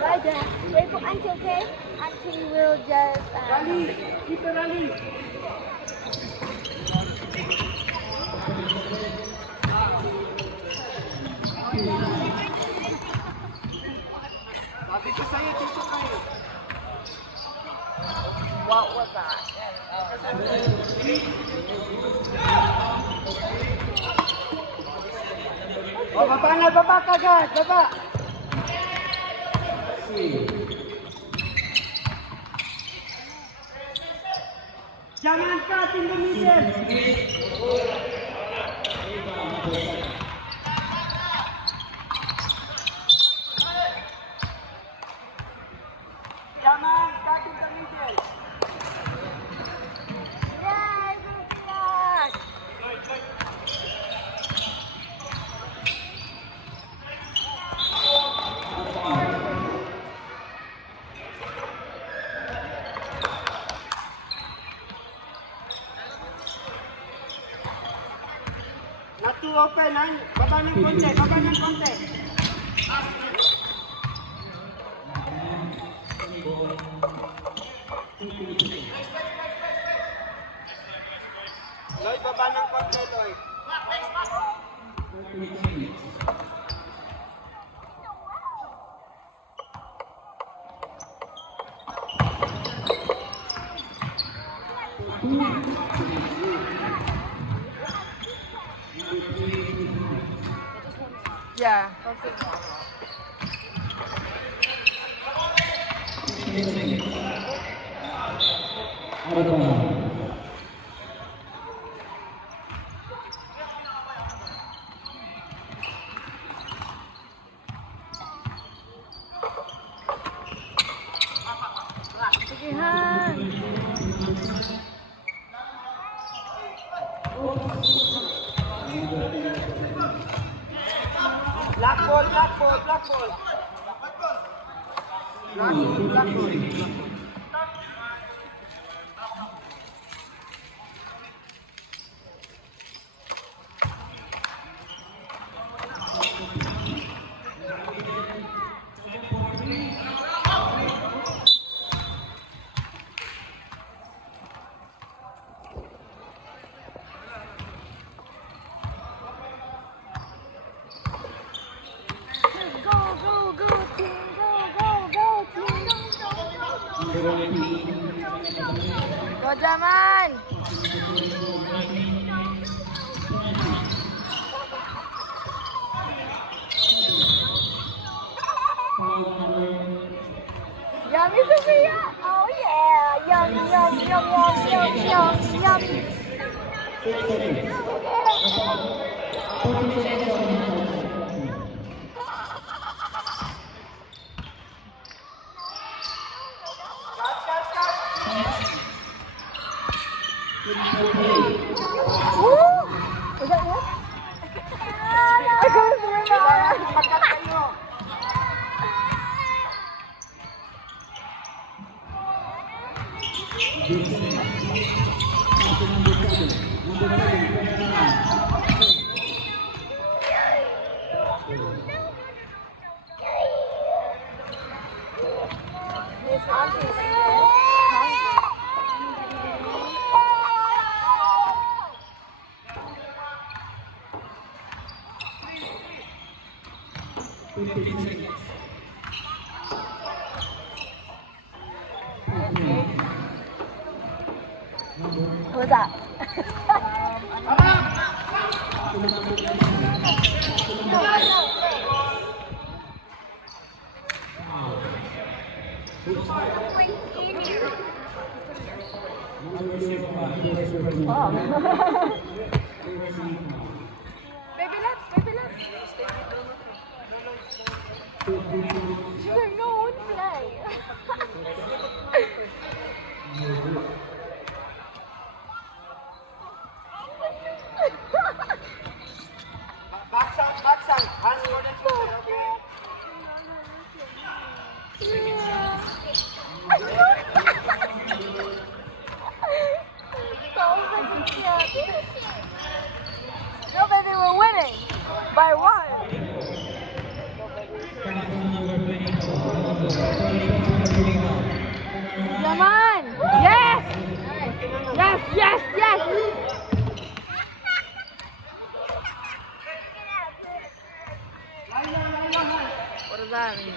Bye, Dad. Wait for Auntie, okay? Auntie will just... Rally! Keep the rally! Sabi ko sa'yo, dito kayo. What was that? O, baba na, baba kagad, baba! Jangan cut in the middle! Jangan cut in the middle! Yay, good luck! Not too open, ha? Baba ng konti, baba ng konti. Lloyd, baba ng konti, Lloyd. Yeah. Sige, Han. Black ball, black ball, black ball. Black ball. Go, go, go, team. Go, go, go, team. Go, Jaman. Yummy, Sophia. Oh, yeah. Yum, yum, yum, yum, yum, yum, yum. Woo! Was that you? I couldn't remember. Miss Auntie. Who's that? Baby laps, baby laps. She's like, no, I won't play. Backside. Hands for the shoulder, okay? No, baby, we're winning. By one. that mean?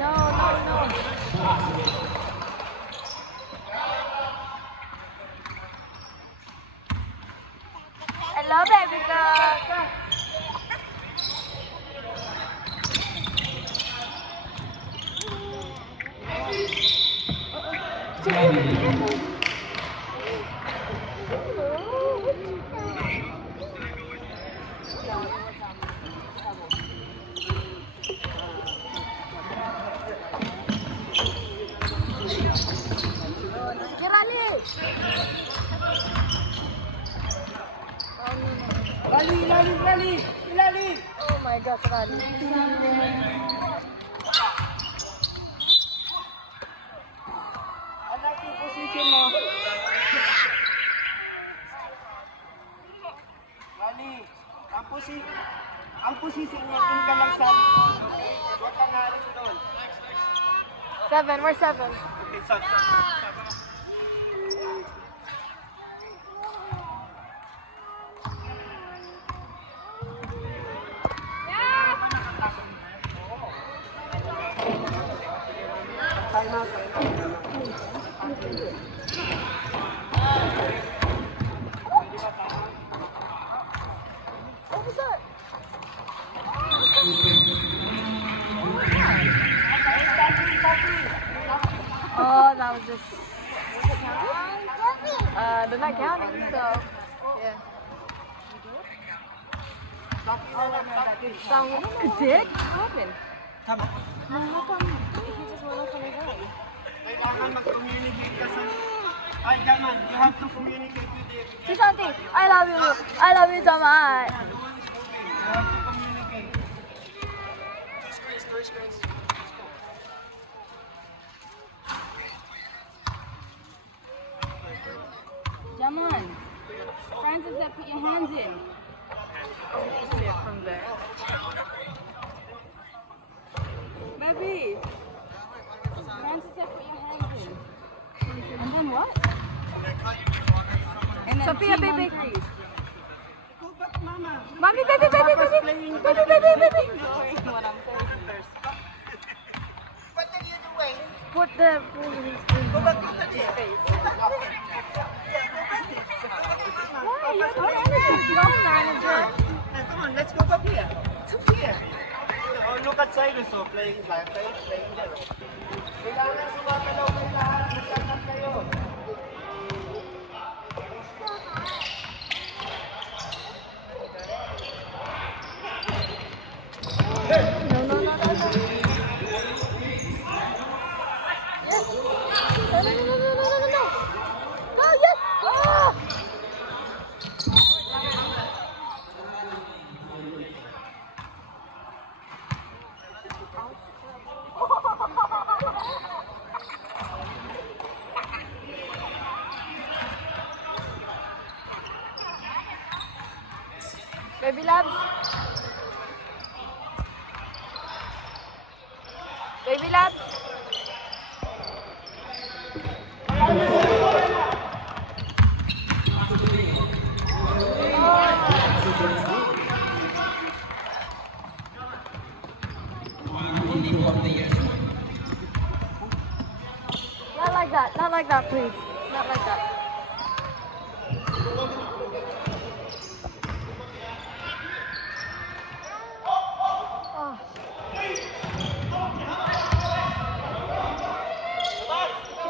No, no, no. Hello, baby girl. Sige, Rally! Lali, lali, lali, lali. Oh my gosh, Rally. Anak yung position mo. Lali, ang posisyon mo, dun ka lang sa likod. Huwag ka naalis doon. 7, we're 7. Okay, stop. Time out. What was that? Oh, that was just. They're not counting, so. Yeah. So, it did? What happened? Tama. No, how come he just went off on his own? Kailangan mag-communicate ka sa... Ay, gaman. You have to communicate with the... Susanti, I love you. I love you so much. You have to communicate. Two screens. Jamon. Francis said put your hands in. See it from there. Baby. Francis said put your hands in. And then what? And then Sophia, team on baby. three. Go back, mama. Mommy, baby, baby, baby. Baby, baby, baby. Ignoring what I'm saying. What are you doing? Put the. Go back to the face. Why? Why? You don't anything. Go, manager. Come on, let's go back here. Here. Oh, look at Cyrus, oh, playing there. Kailangan sumakalaw kayo lahat. Magkakad kayo. No, no, no, no, no. Yes. No, no, no, no, no, no, no, no. No, yes. Oh. Baby Labs. Baby Labs. Not like that. Not like that, please. Not like that. Oh.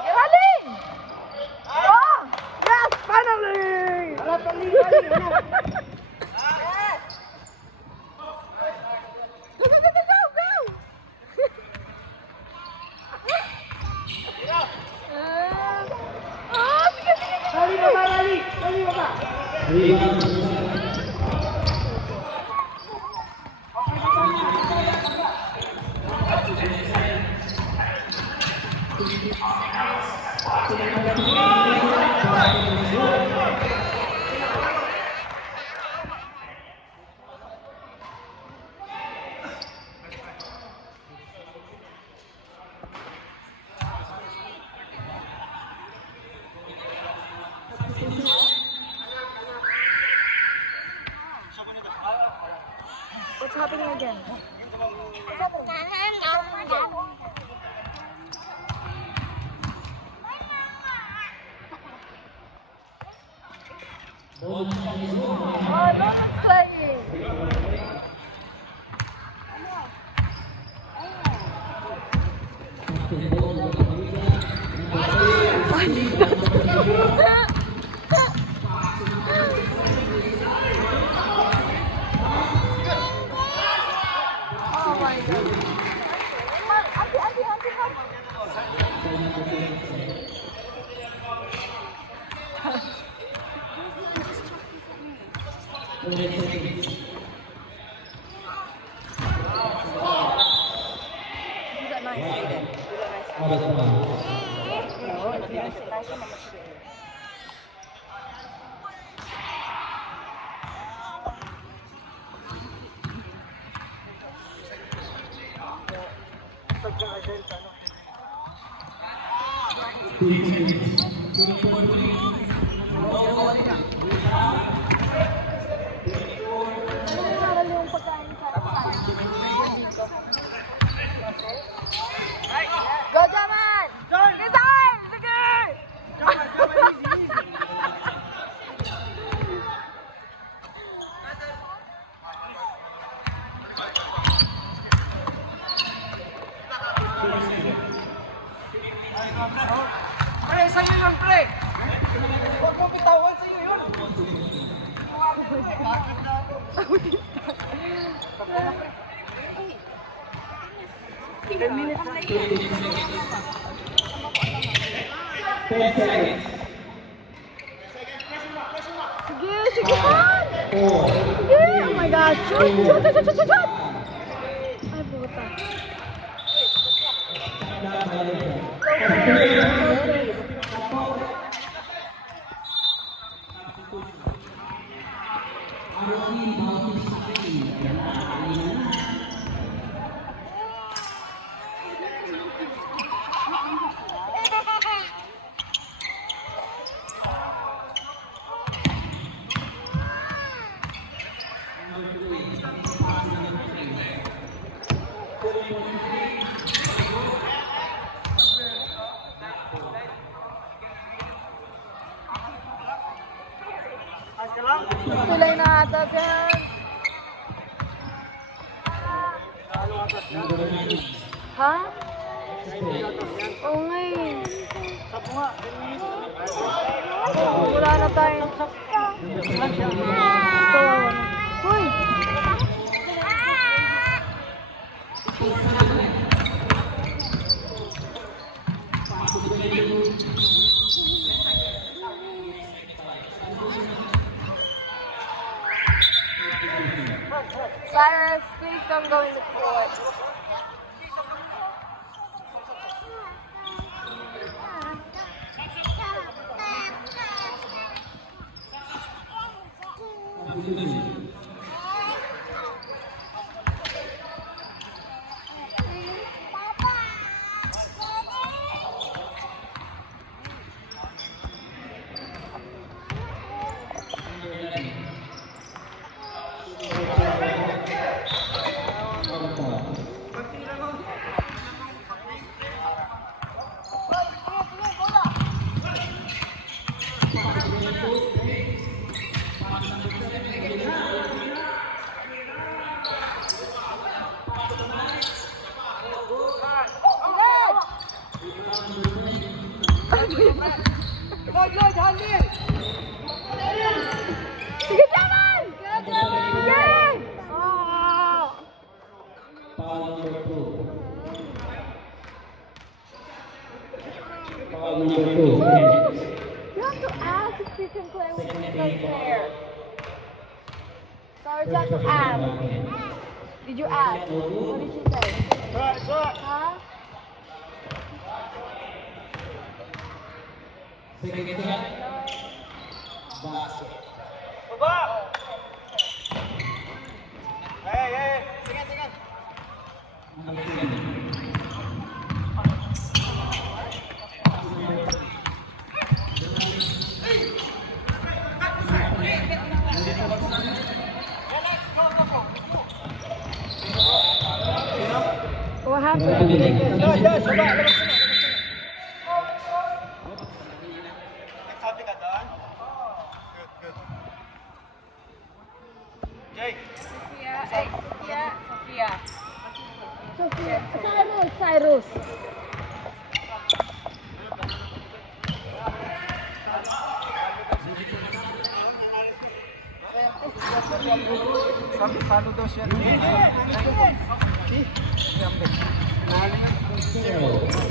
Galing! Oh! Yes! Finally! Yes! Go, go, go, go, go, go! What's happening again? What's happening? Oh, no one's playing. Oh my god. Do that nicely then. Do that nicely. No, if you don't sit nicely, Mama should do it. Go, Jaman! Design! Sige! Pre, sa'yo yun, pre! Huwag mo bitawan, sa'yo yun! Sige, sige pa! Sige! Oh my gosh! Shoot! Shoot! Shoot! Shoot! Shoot! Ay, puta. Tulay na ata dyan. Ha? Oo nga eh. Wala na tayo. Hoy! Cyrus, please don't go in the court. Sige, Jaman! Sige! Oh! You have to ask if you can play with me right there. Sorry, you have to ask. Did you ask? What did she say? Huh? Baba! Hey, hey! Tingnan, tingnan! Labas mo na. Nagsabi ka doon? Good, good. Jay. Sophia. Hey, Sophia. Sophia. Cyrus. Sabi, follow daw siya.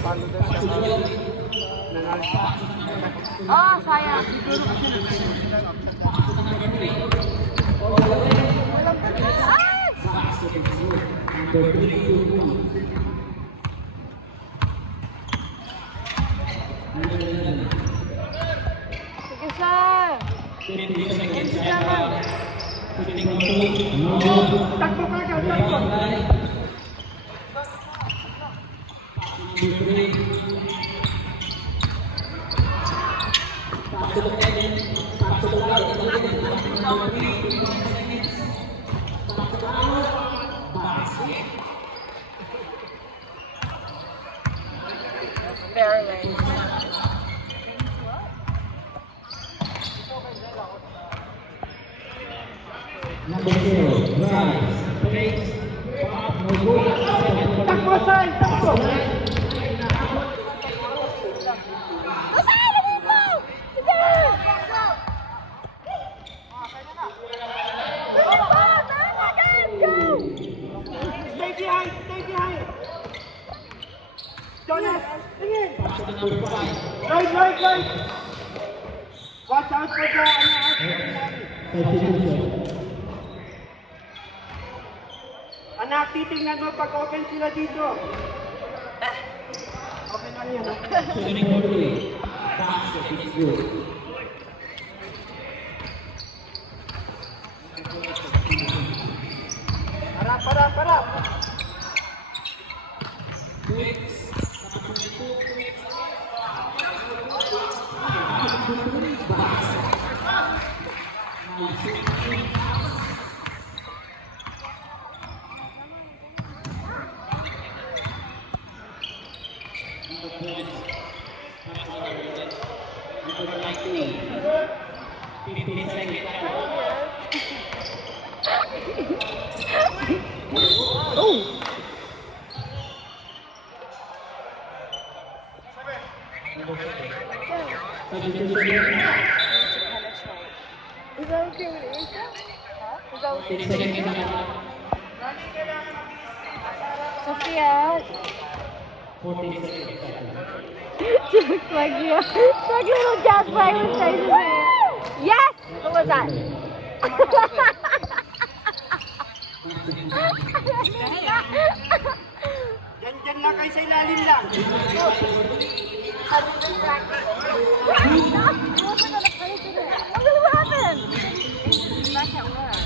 Follow daw siya. Oh, sayang. Sige, sir. Sige naman. Takbo ka agad, takbo. Very late. Takbo, Sai, takbo. Stay behind, stay behind. Jonas, tingin. Right. Watch out for the anak, titingnan mo pag open sila dito. Okay lang yan, ha? Harap. Is that okay with Asia? Huh? Is that okay with Asia? Sophia. She looks like you. Like little Jasper with faces hair. Yes! What was that? Diyan lang kayo sa ilalim lang. What happened? Back at work.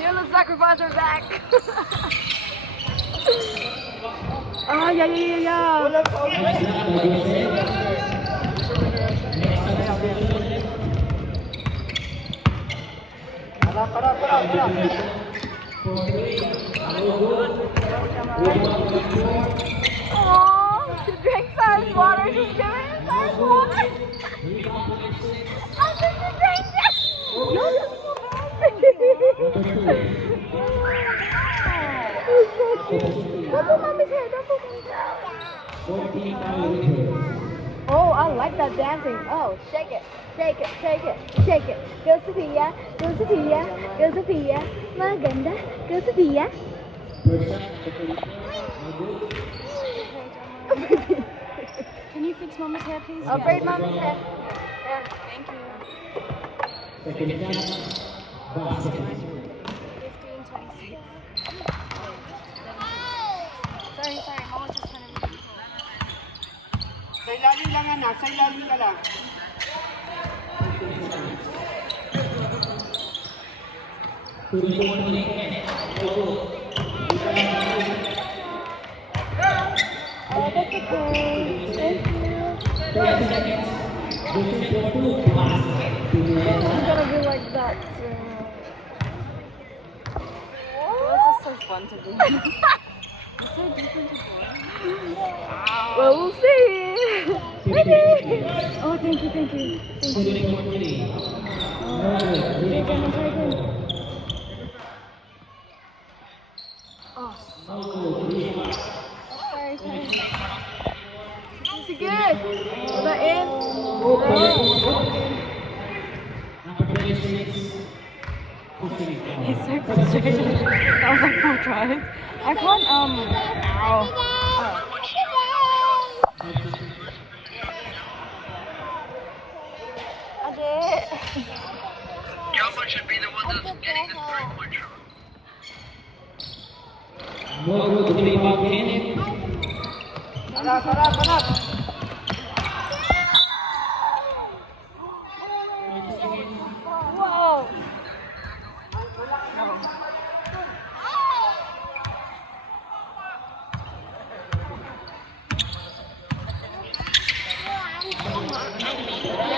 You're the sacrificer back. Oh, yeah. Walang open. Harap. Oh, she drank Cyrus water. She's giving him Cyrus water. I think she drank it. No, this is so bad. It's so cute. Don't put mommy's hair. Don't put mommy's hair. Oh, I like that dancing. Oh, shake it. Go Sophia. Maganda. Go Sophia. Can you fix Mama's hair, please? I'll braid mommy's hair. Yeah. Thank you. 15, 26. Sorry. Mama just trying to make Sa ilalim lang, anak. Sa ilalim ka lang. Oh, that's okay. Thank you. I'm gonna be like that soon. so fun to be. It's so different to boys. Well, we'll see. Ready? Oh, thank you. Thank you. Oh. Sorry. Sige. Wala in. He's so frustrated. That was like 4 tries. I can't, ow. Galva should be the one that's getting the 3-point shot. Whoa.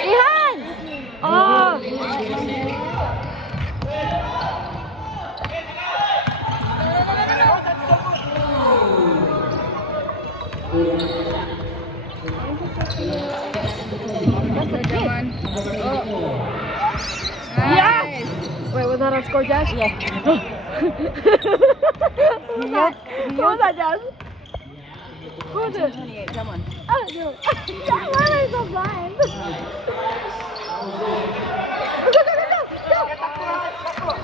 Ihan! Oh! That's a kick. Yes! Wait, was that a score, Jazz? Yeah. Who was that, Jazz? Who was it? 28, come on. Oh, no. Why am I so blind?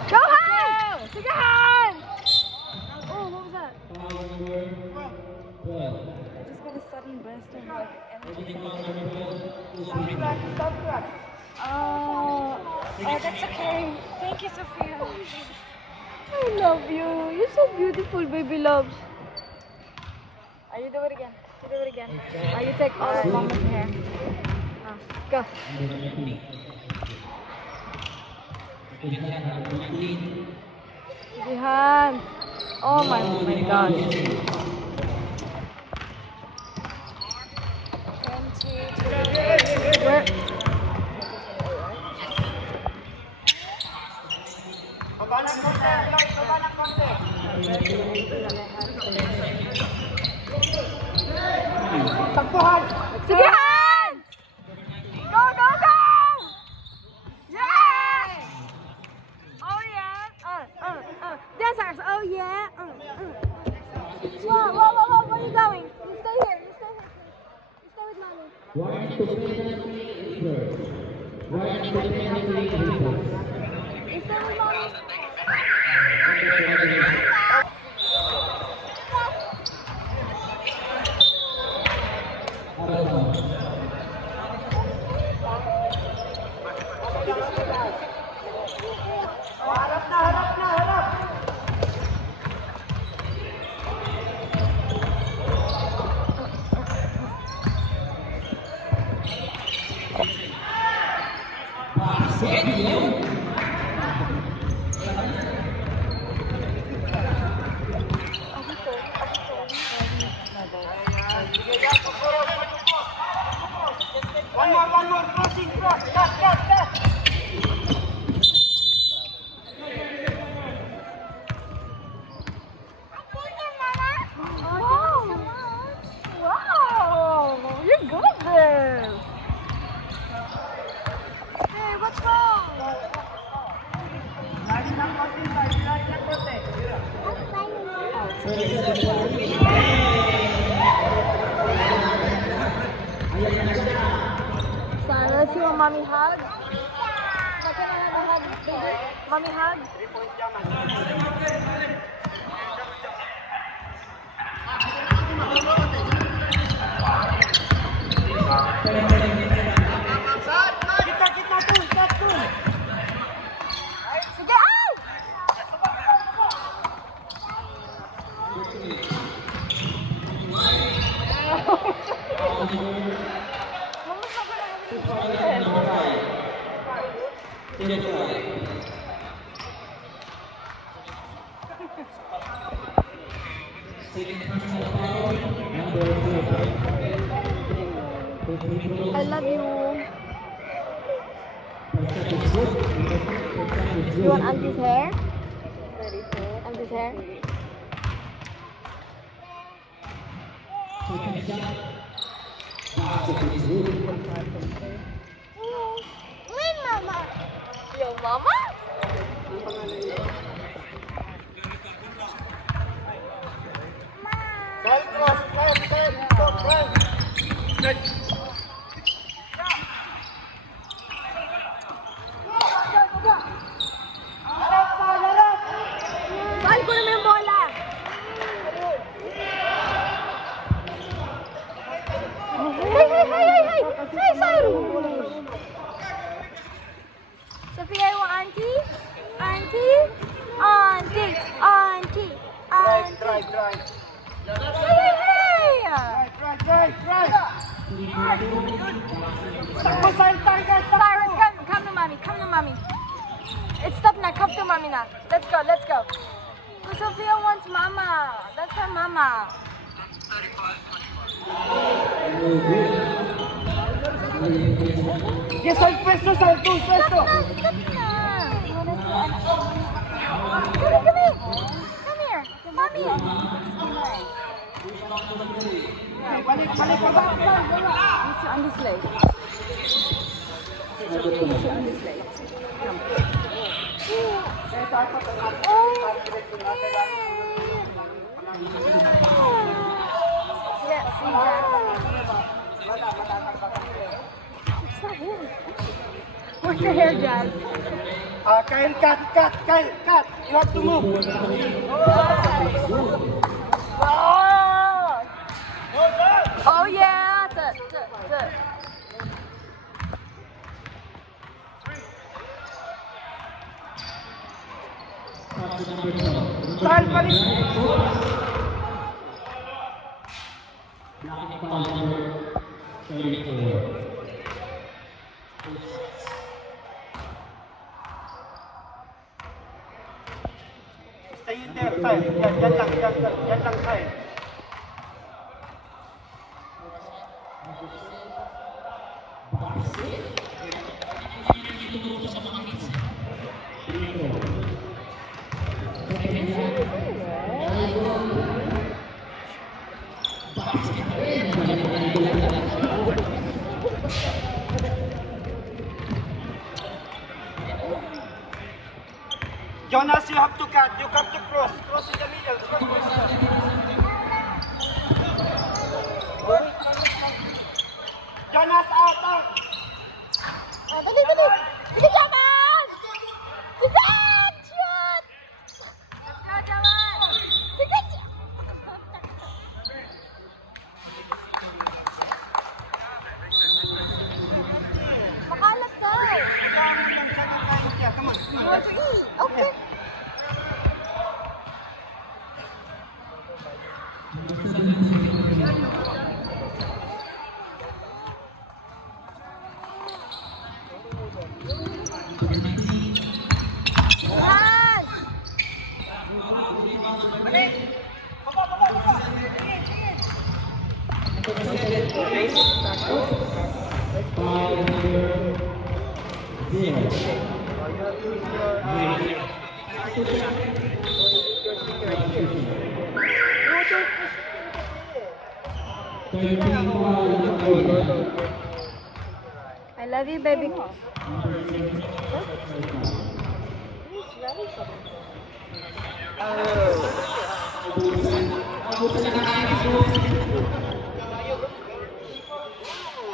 Go, Han! Sige, Han! Oh, what was that? I just got a sudden burst of like energy. Oh, that's okay. Thank you, Sophia. I love you. You're so beautiful, baby loves. You do it again. You do it again. You take all of Mama's hair. Go. Behind. Oh my God. 20. Where? Baba ng konti, Lloyd, baba ng konti. Takbuhan! Sige, Han! Go, go, go! Yeah! Oh yeah! Dancers! Oh yeah! Whoa, whoa, whoa, whoa! Where are you going? You stay here. You stay here. You stay with mommy. You stay with mommy. Harap na, harap na, harap! One more, crossing, cross, cut! Wow! You're good at this! Hey, what's wrong? Lagi ng konti, lagi ng konti. Son, let's see what mommy hug. Can I have a hug, baby? Mommy hug. 3-point jaman. Kita tuh, satu. Sige, ay! Mama's not gonna have any I love you. You want Auntie's hair? Auntie's his hair. Second shot. Basket is good. Yo, mama? Side cross, side, stop, right. Good. Bal ko naman yung bola. Hey, Cyrus! Sophia, you want auntie? Auntie? Auntie! Auntie! Drive, Auntie! drive, drive. Hey! Drive. Takbo, side, target, takbo. Cyrus, come to mommy. It's stop now, come to mommy now. Let's go. Oh, Sophia wants mama. That's her mama. Yes, side, pwesto, side, two, pwesto. Stop na. Come here. Mommy. Balik, baba. On this leg. On this leg. Come. Yeah, see that? It's not him. Where's your hair, Jazz? Kyle, cut. You have to move. Oh yeah. Kyle, balik. Black foul number 34. Stay in there, Kyle. Yan lang, Kyle. Jonas, you have to cut. You have to cross. Cross in the middle. Jonas, out. Dali. Sige, Jaman! Sige! Shoot! Let's go, Jaman! Sige! Makalat daw! Yeah, come on. You want to eat? Okay. Foul number 0. I love you, baby.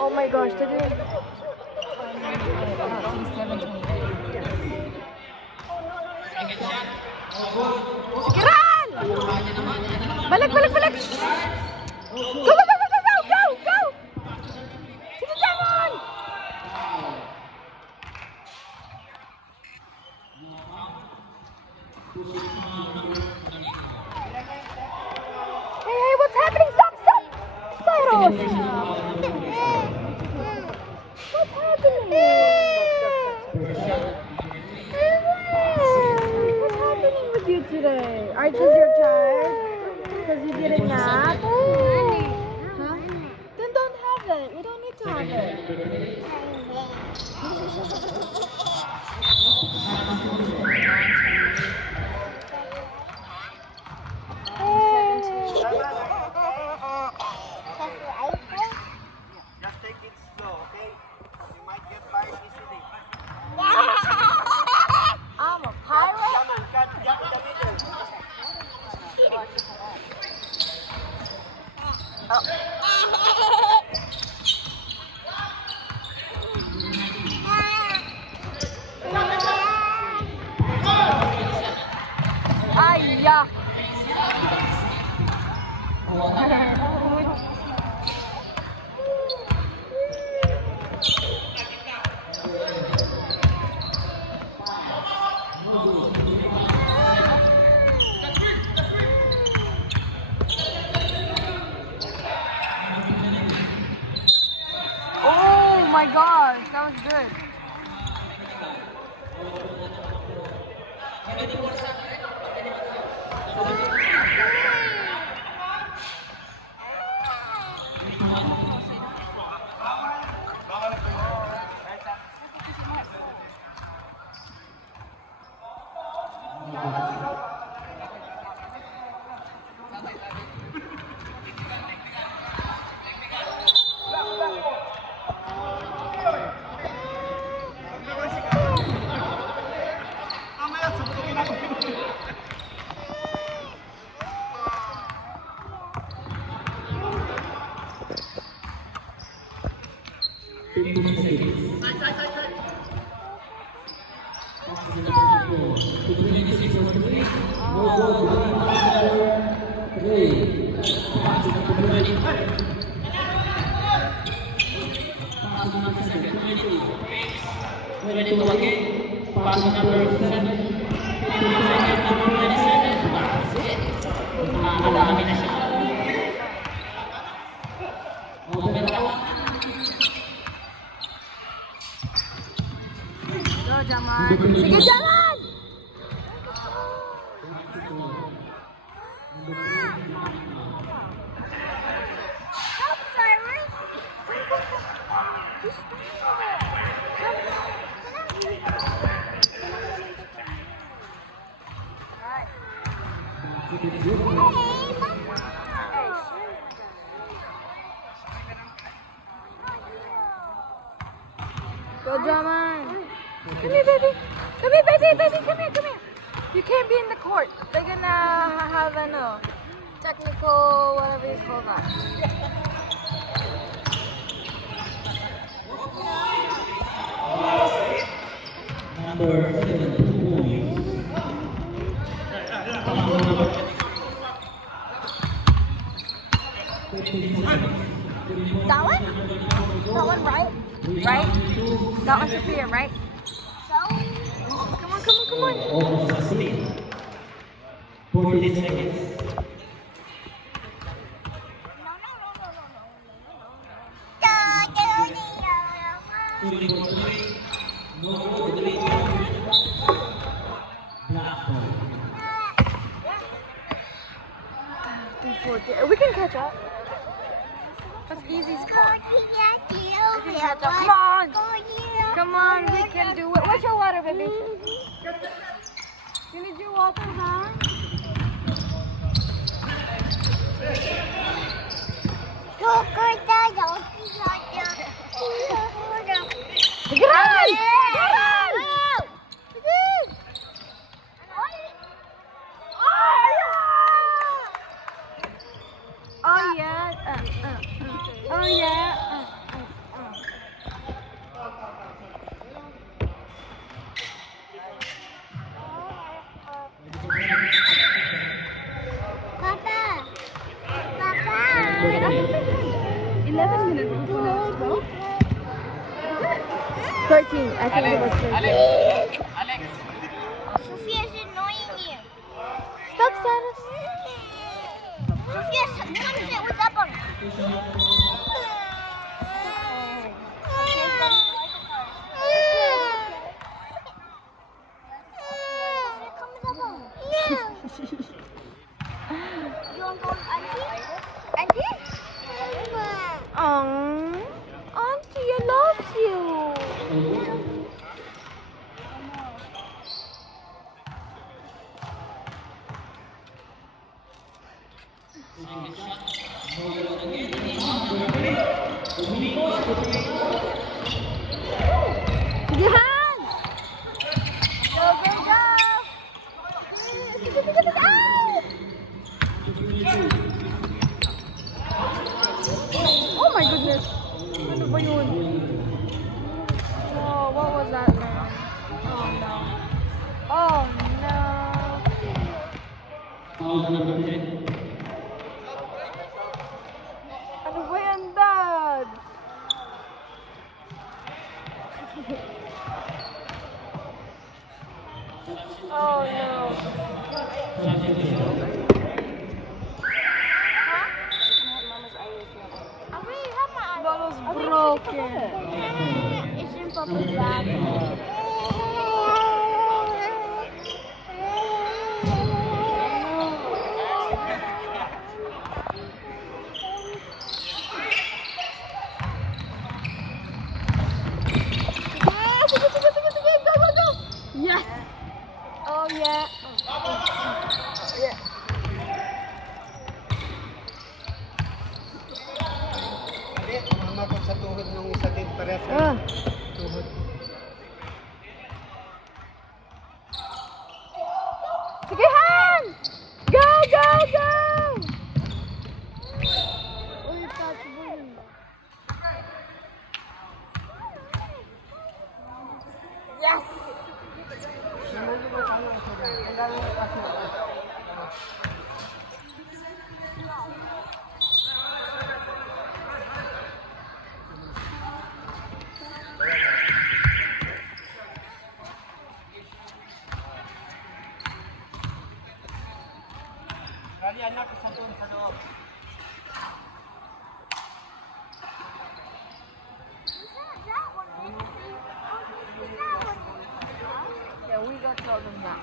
Oh my gosh, did it? Kiran! Balik! Go! Sige, Jamon! Hey, what's happening? Stop! Cyrus! What's happening with you today? Are you tired? Because you didn't nap? Huh? Then don't have it. You don't need to have it. Oh my gosh, that was good. Mamaya, suntukin ako. Go, Jaman. Sige, Jaman! Stop, Cyrus! Just stop. Go, Jaman. Come here, baby. Come here, baby. Come here. You can't be in the court. They're gonna have a technical, whatever you call that. Number 7, 2 points. That one? That one, right? Right? That one's Sophia, right? Come on. Almost asleep. 40 seconds. We can catch up. That's easy score. We can catch up. Come on, we can do it. What's your water, baby? You need your water, huh? Oh yeah. Oh yeah. Papa. 11 minutes before let's go. 13. I think it was 13. Sophia's annoying you. Stop, Cyrus. Sophia, come sit with up on. Auntie, I love you. Your hands. Go, go, go. Oh my goodness. Ano ba yun? Oh, what was that, man? Oh no. Oh no. Foul number 10. Oh no. I really have my eye. That was broken. It's in Papa's bag. Sige, sige, sige, sige. Go, go, go. Yes. Oh yeah. Yeah. Hindi, mamakot sa tuhod ng isa din pares. Tuhod. Sige, Han! Go, go, go! Uy, touch ball. Yes! Kali anak sa doon sa loob. Yeah, we got to tell them that.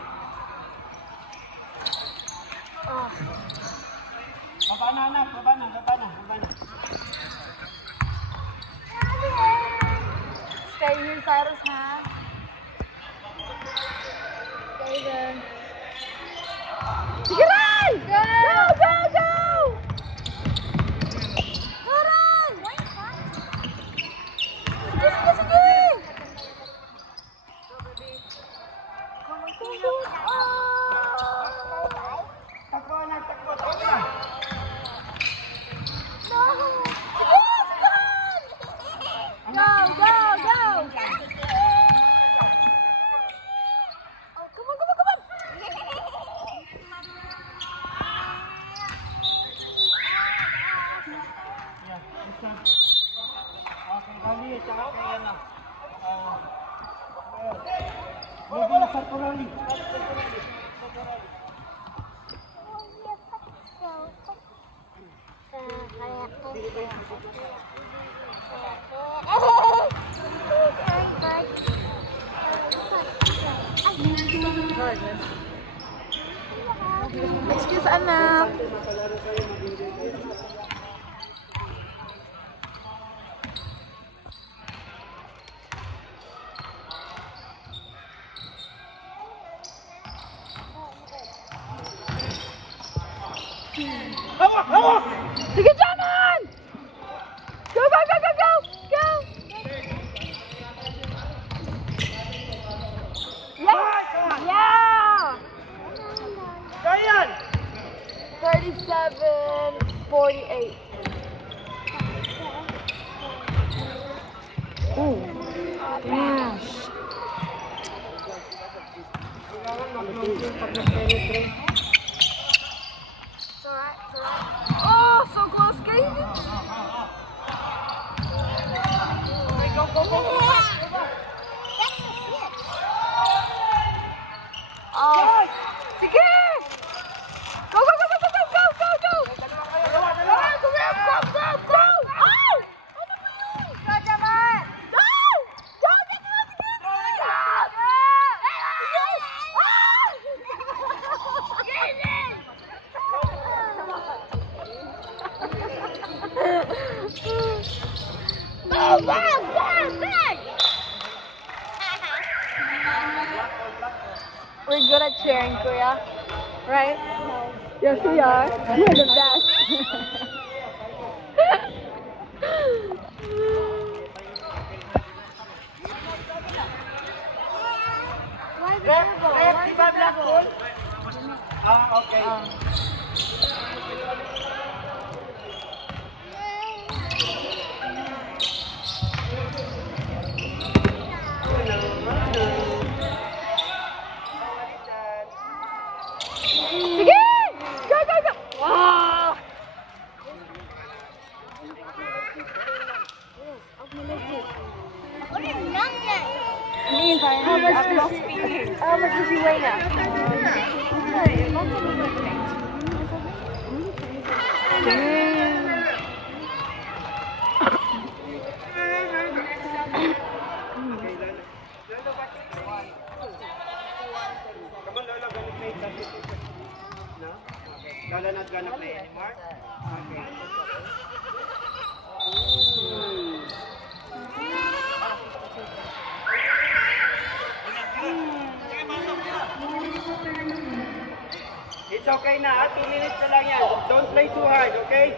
Baba na anak, baba na, baba na, baba na. Stay here, Cyrus, ha? Stay there. Sige, Ran! Go! Go, go, go! Go, Ran! Sige, sige, sige! Come on, come on. Oh! Takbo anak, takbo, takbo na. No! Sige, sige! Go, go, go! Oh, come on, come on, come on! Yeah, isa. Okay, kali, tsaka kaya na. Lobo na sa turali. Excuse, anak. Sige, Jaman! Go, go, go, go, go! Go! Yes! Yeah! Kayan! 37-48. Oh, gosh. Kailangan mag-longin pag nag-penetrate. It's alright, it's alright. Oh, so close, Katie. Go, go, go, go. Oh, sige! Go, go, go, go, go, go, go, go, go! Go, go, go, go, go! Oh! Ano ba yun? Go, Jaman! Go! Go, Jaman! Go! Go, back, back, back! We're good at cheering, Kuya. Right? Yes, we are. We're the best. Why is Rep, it double? rep, Why di is ba it black double? ball? Ah, okay. Sige! Go, go, go! Wow! What a numbnut! How much does he weigh now? Come on, Lola, gonna play basketball? No? Okay. Lola not gonna play anymore? Okay. It's okay na, 2 minutes na lang yan. Don't play too hard, okay?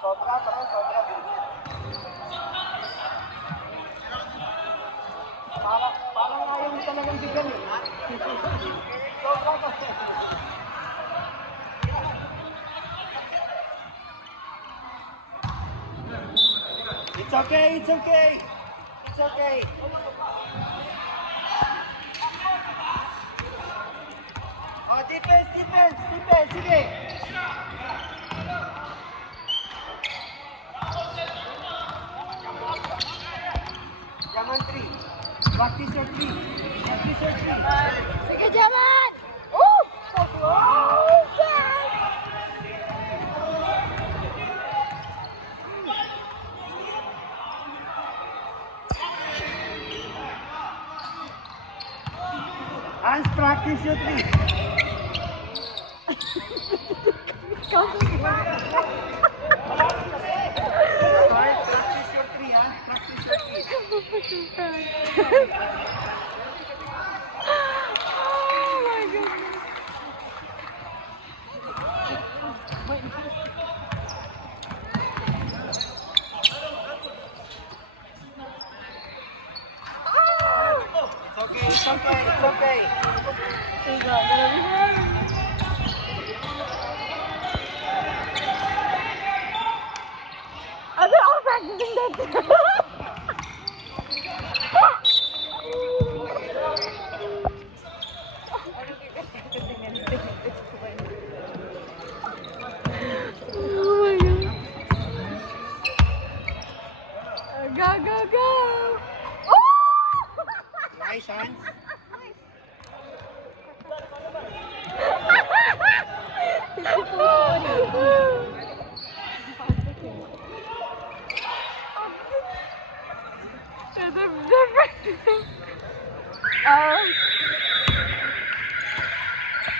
Sobra. Parang ayaw mo talagang bigyan eh. Sobra kasi. It's okay. Oh, defense, sige. Yaman 3. Practice your 3. Sige, Jaman! Oh! So close! Hans, practice your 3. Practice your 3, ha? Practice your 3. Oh my goodness. It's okay. He's not gonna be hurt. Are they all practicing that? Oh my god. Go. Oh! Nice, Hans. They're practicing.